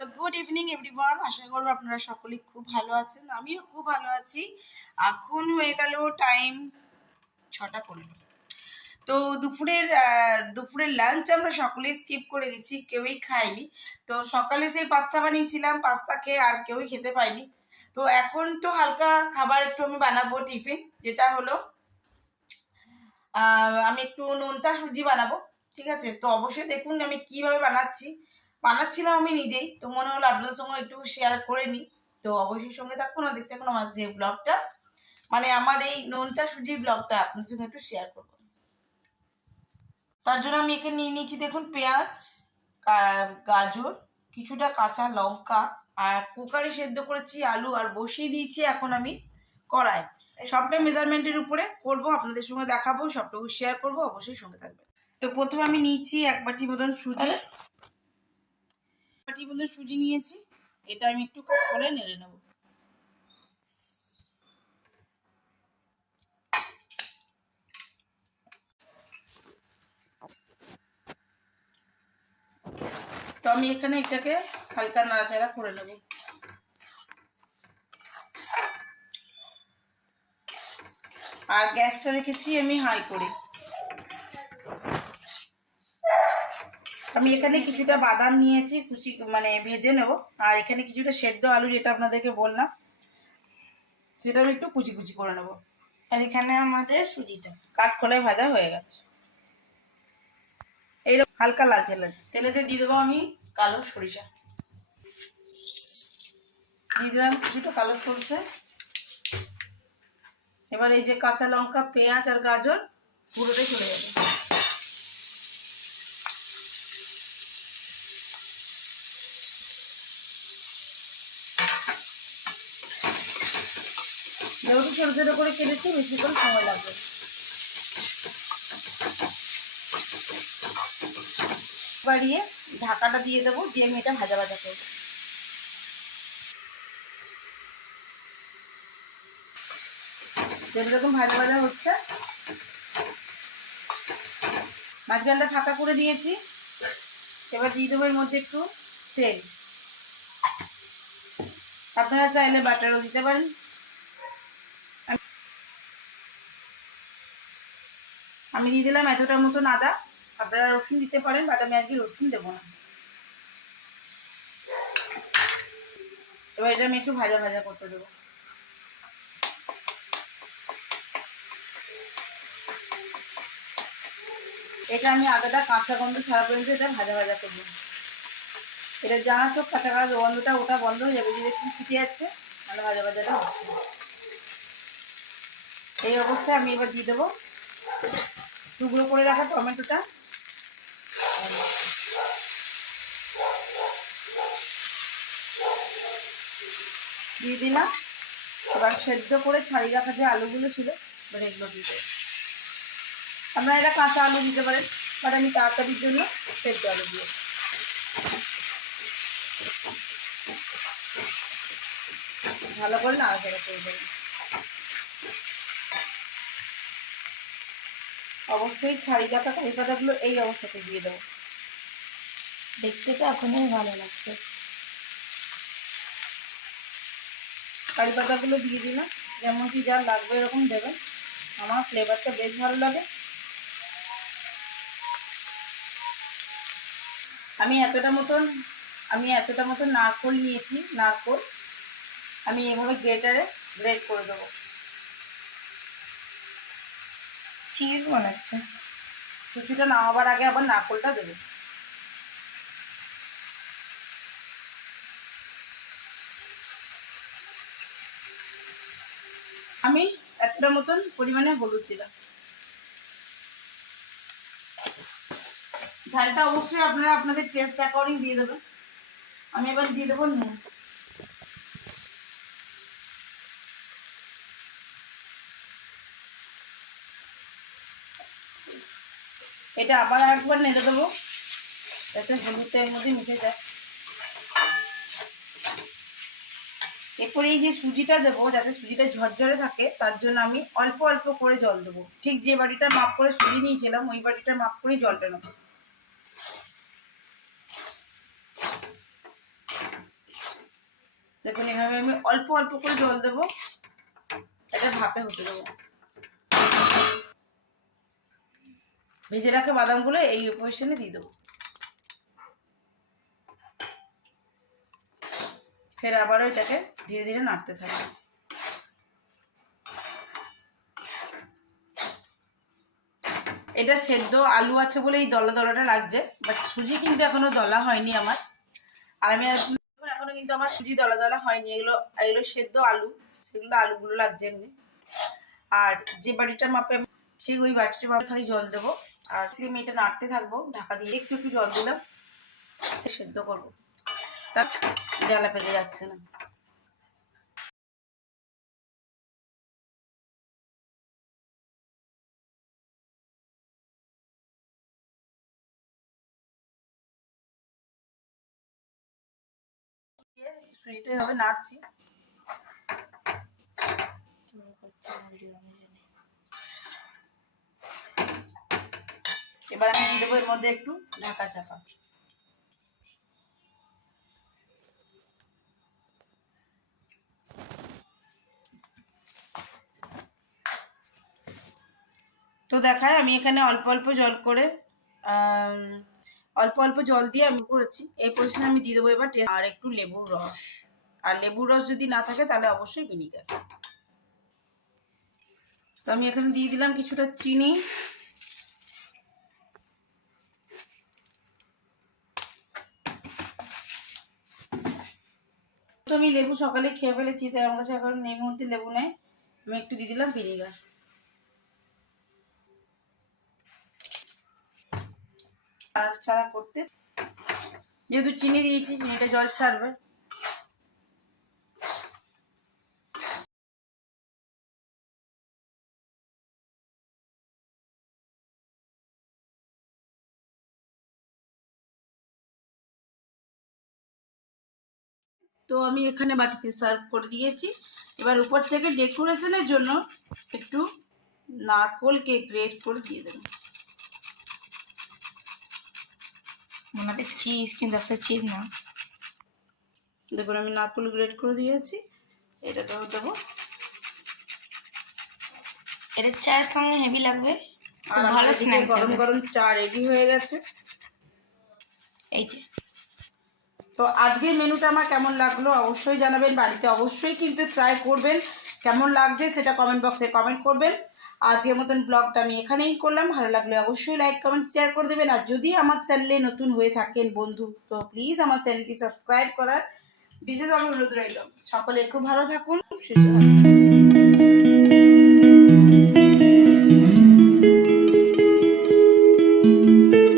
তো good evening everyone, আশা করবো আপনারা সকলেই খুব ভালো আছেন। আমিও খুব ভালো আছি। এখন হয়ে গেল টাইম 6:15। তো দুপুরের লাঞ্চ আমরা সকলেই স্কিপ করে গেছি, কেউই খাইনি। তো সকালে সেই পাস্তা বানিয়েছিলাম, পাস্তা খেয়ে আর কেউই খেতে পাইনি। তো এখন তো হালকা খাবার একটু আমি বানাবো টিফিন, যেটা হলো আমি একটু নোনতা সুজি বানাবো। ঠিক আছে, তো অবশ্যই দেখুন আমি কিভাবে বানাচ্ছিলাম আমি নিজেই। তো মনে হলো আপনাদের সঙ্গে একটু শেয়ার করে নিই। তো অবশ্যই সঙ্গে থাকুন আর দেখতে থাকুন আমার যে ব্লগটা, মানে আমার এই নোনতা সুজির ব্লগটা আপনাদের সঙ্গে একটু শেয়ার করবো। তার জন্য আমি এখানে নিয়ে নিয়েছি দেখুন পেঁয়াজ, গাজর, কিছুটা কাঁচা লঙ্কা, আর কুকারে সেদ্ধ করেছি আলু, আর বসিয়ে দিয়েছি এখন আমি কড়াই। সবটা মেজারমেন্টের উপরে করবো, আপনাদের সঙ্গে দেখাবো, সবটুকু শেয়ার করবো, অবশ্যই সঙ্গে থাকবেন। তো প্রথমে আমি নিয়েছি 1 বাটি মতন সুজি নিয়েছি। এটা আমি একটু করে নেড়ে নেব। তো আমি এখানে এটাকে হালকা নাড়াচাড়া করে নেব। আর গ্যাসটা রেখেছি আমি হাই করে। আমি এখানে কিছুটা বাদাম নিয়েছি, কুচি মানে ভেজে নেব। আর এখানে কিছুটা সেদ্ধ আলু, যেটা আপনাদেরকে বললাম, সেটা আমি একটু কুচি কুচি করে নেব। আর এখানে আমাদের সুজিটা কাঠখোলায় ভাজা হয়ে গেছে। এইরকম হালকা লালচে লালচে তেলেতে দিয়ে দেবো আমি কালো সরিষা, দিয়ে দিলাম কিছুটা কালো সরষে। এবার এই যে কাঁচা লঙ্কা, পেঁয়াজ আর গাজর পুরোটাই চলে যাবে। যেহেতু ছোটো ছোটো করে কেটেছি, বেশিক্ষণ সময় লাগবে। বাড়িয়ে ঢাকাটা দিয়ে দেবো, দিয়ে আমি এটা ভাজা ভাজা করবো। যেরকম ভাজা ভাজা হচ্ছে, মাঝখানটা ফাঁকা করে দিয়েছি। এবার দিয়ে দেবো এর মধ্যে একটু তেল। আপনারা চাইলে বাটারও দিতে পারেন। আমি দিয়ে দিলাম এতটার মতন আদা। আপনারা রসুন দিতে পারেন, বাট আমি আজকে রসুন দেবো না। এবার এটা আমি একটু ভাজা ভাজা করতে দেবো। এটা আমি আদাটা কাঁচা গন্ধ ছাড়া পর্যন্ত এটা ভাজা ভাজা করবো। এটা জানা তো কাঁচা কাঁচা গন্ধটা ওটা বন্ধ হয়ে যাবে, যদি একটু ছিটে যাচ্ছে, মানে ভাজা ভাজাটা হচ্ছে। এই অবস্থায় আমি এবার দিয়ে দেবো টুকরো করে রাখা টমেটোটা। দিয়ে দিলাম। এবার সেদ্ধ করে ছাড়িয়ে রাখা যে আলুগুলো ছিল, এবার এগুলো দিয়ে দেবো। আপনারা এটা কাঁচা আলু দিতে পারেন, বাট আমি তাড়াতাড়ির জন্য সেদ্ধ আলু দিয়ে ভালো করে নাড়াচাড়া করে দেবেন। অবশ্যই ছাড়িয়ে রাখা কারি পাতাগুলো এই অবস্থাতে দিয়ে দেবো। দেখতে তো এখনই ভালো লাগছে। কারি পাতাগুলো দিয়ে দিলাম, যেমন কি যা লাগবে এরকম দেবেন। আমার ফ্লেভারটা বেশ ভালো লাগে। আমি এতটা মতন নারকোল নিয়েছি। নারকোল আমি এভাবে গ্রেটারে গ্রেট করে দেবো। চিজ বানাচ্ছে। কিছুটা নামাবার আগে আবার নারকোলটা দেবো। আমি এতটা মতন পরিমাণে হলুদ দিলাম। ঝালটা অবশ্যই আপনারা আপনাদের টেস্ট অ্যাকর্ডিং দিয়ে দেবেন। আমি এবার দিয়ে দেবো নুন। এটা আবার একবার নেড়ে দেবো, যাতে হলুদটা এর মধ্যে মিশে যায়। এরপরে এই যে সুজিটা দেবো, যাতে সুজিটা ঝরঝরে থাকে, তার জন্য আমি অল্প অল্প করে জল দেবো। ঠিক যে বাটিটা মাপ করে সুজি নিয়েছিলাম, ওই বাটিটার মাপ করেই জলটা নেবো। দেখুন এভাবে আমি অল্প অল্প করে জল দেবো, এটা ভাপে হতে দেবো। ভেজে রাখা বাদামগুলো এই পজিশনে দিয়ে দেবো। ফের আবারও এটাকে ধীরে ধীরে নাড়তে থাকবো। এটা সেদ্ধ আলু আছে বলে এই দলা দলাটা লাগছে, বাট সুজি কিন্তু এখনো দলা হয়নি আমার। আর আমি এখনো কিন্তু আমার সুজি দলা দলা হয়নি, এগুলো এগুলো সেদ্ধ আলু, সেগুলো আলুগুলো লাগছে এমনি। আর যে বাটিটার মাপে ঠিক ওই বাটিটার মাপে খালি জল দেবো, আর আমি এটা নাড়তে থাকবো ঢাকা দিয়ে। একটু একটু জল দিলাম, সে সেদ্ধ করবো, তার ডালা পেকে যাচ্ছে না। সুজিটা এভাবে নাড়ছি। এবার আমি দিয়ে দেবো এর মধ্যে একটু ঢাকা চাপা। তো দেখায় আমি এখানে অল্প অল্প জল করে অল্প অল্প জল দিয়ে আমি করেছি। এই পজিশনে আমি দিয়ে দেবো এবার আর একটু লেবুর রস। আর লেবুর রস যদি না থাকে তাহলে অবশ্যই ভিনিগার। তো আমি এখানে দিয়ে দিলাম কিছুটা চিনি, তো আমি লেবু সকালে খেয়ে ফেলেছি, তাই আমার কাছে এখন এই মুহূর্তে লেবু নেই। আমি একটু দিয়ে দিলাম ভিনিগার। ছাড়া করতে, যেহেতু চিনি দিয়েছি চিনিটা জল ছাড়বে। তো আমি এখানে বাটিতে সার্ভ করে দিয়েছি। এবার উপর থেকে ডেকোরেশনের জন্য একটু নারকেলকে গ্রেট করে দিয়ে দেবো। মনে হয় চিজ, কিন্তু আসলে চিজ না। দেখুন আমি নারকেল গ্রেট করে দিয়েছি, এটা দেবো। এটা চায়ের সঙ্গে হেভি লাগবে, আর ভালো স্ন্যাক। গরম গরম চা রেডি হয়ে গেছে। এই যে। তো আজকের মেনুটা আমার কেমন লাগলো অবশ্যই জানাবেন, বাড়িতে অবশ্যই কিন্তু ট্রাই করবেন। কেমন লাগছে সেটা কমেন্ট বক্সে কমেন্ট করবেন। আজকের মতন ব্লগটা আমি এখানেই করলাম। ভালো লাগলে অবশ্যই লাইক কমেন্ট শেয়ার করে দেবেন। আর যদি আমার চ্যানেলে নতুন হয়ে থাকেন বন্ধু, তো প্লিজ আমার চ্যানেলটি সাবস্ক্রাইব করার বিশেষভাবে অনুরোধ রইল। সকলে খুব ভালো থাকুন, সুস্থ থাকুন।